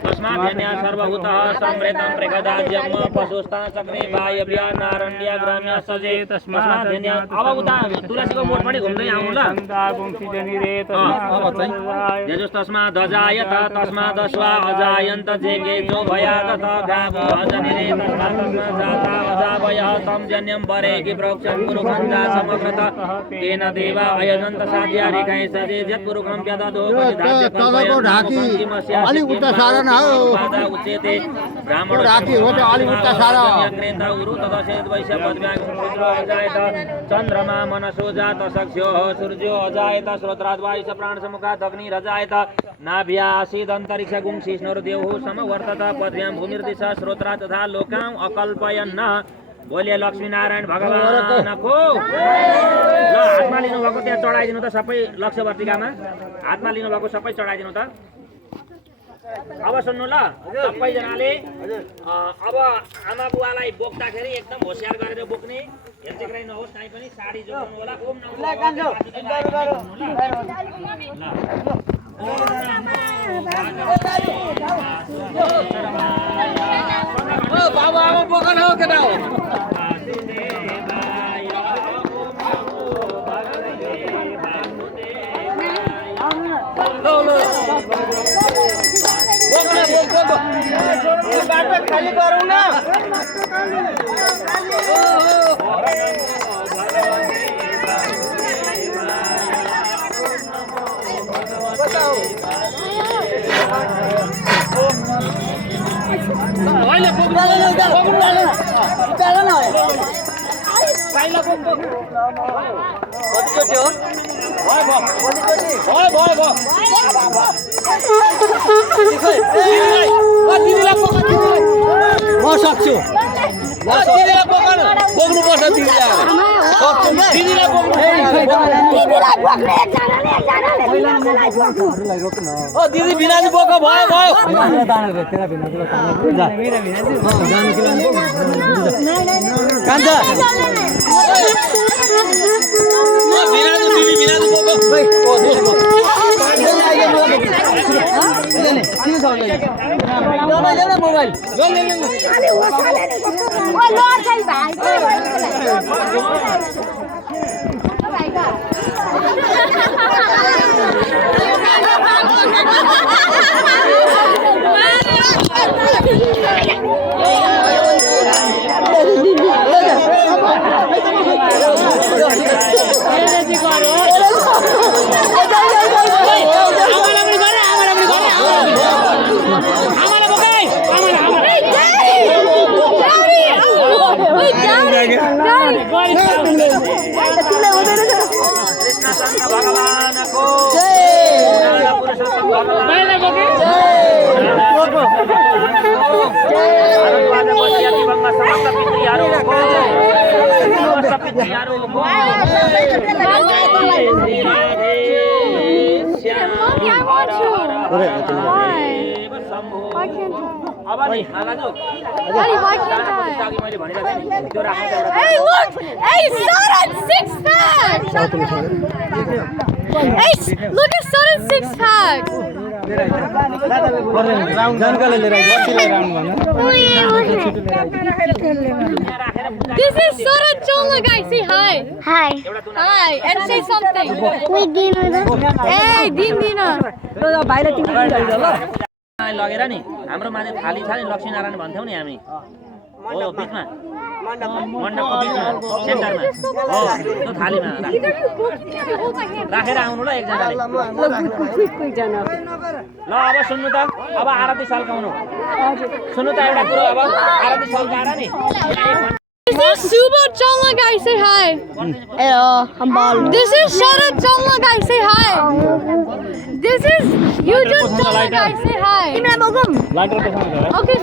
तस्माद्यन्या सर्वभूतः संप्रेतं प्रगदाज्यम पशुस्तान चक्रे वायव्या नारण्या ग्राम्य सजे तस्माद्यन्या अब उता तुलसीको मोठ पनि घुम्दै आउनु ल यजुस् तस्माद् अजायत तस्मादस्वा अजायन्त जेगे जो भयात गावो अजनिरे तस्माद् जाता अजावयः समजन्यं परेकि प्रोक्षं पुरुखञ्जा समग्रत तेन देवा अयजन्त साध्या रेखाय सजे जत् पुरुखं प्यददो तलको ढाकी अलि उल्टा सारा न हो उच्यते ब्राह्मण ढाकी हो त अलि उल्टा सारा अग्रेन्त उरु तदसेत वैश्य पद्म्याग रुद्र अजायत चन्द्रमा मनसो जात सख्यो सूर्यो अजायत श्रोत्राद् वायुष प्राण समुखात् अग्नि रजायत नाभ्या आसीद अन्तरिक्ष गुंसि स्नोर्देवः समवर्तत पद्म्यां भूमिर्दिश श्रोत्रा तथा लोकाम् अकल्पयन्न बोले लक्ष्मी नारायण भगवानको ल हातमा लिनु भएको त्यहाँ चढाइदिनु त सबै लक्ष्यवर्तिकामा हातमा लिनु भएको सबै चढाइदिनु त अब सुन्नु ल सबैजनाले अब आमा बुवालाई बोक्दाखेरि एकदम होशियार गरेर बोक्ने हेर्चेक्राइ नहोस् काहीँ पनि साडी जोड्नु होला ओम नमो बाबा आमा बोकन हो केटा हो बाटो खाली गरौँ न म सक्छु बोक्नु पर्छ दिदीलाई दिदी बिनाजु बोक भयो कान्छ बिनाजु दिदी बिनाजु मोबाइल भगवानको अब नि Daddy, why can't I? Hey, look! Hey, Soda's six-pack! Hey, look at Soda's six-pack! This is Soda Chonla guy. Say hi. Hi. Hi, and say something. Wait, Dina. Hey, Dina. लगेर नि हाम्रो माथि थाली छ नि लक्ष्मी नारायण भन्थ्यौ नि हामी हो बीचमा मण्डपको बीचमा सेन्टरमा हो त्यो थालीमा राखेर आउनु ल एकजनाले ल अब सुन्नु त अब आरती सल्काउनु सुन्नु त एउटा कुरो अब आरती सल्काएर नि This is Subo Chonla guy. Say hi. Hello, I'm Bal. This is Soda Chonla guy. Say hi. This is YouTube Chonla guy. Say hi. Okay.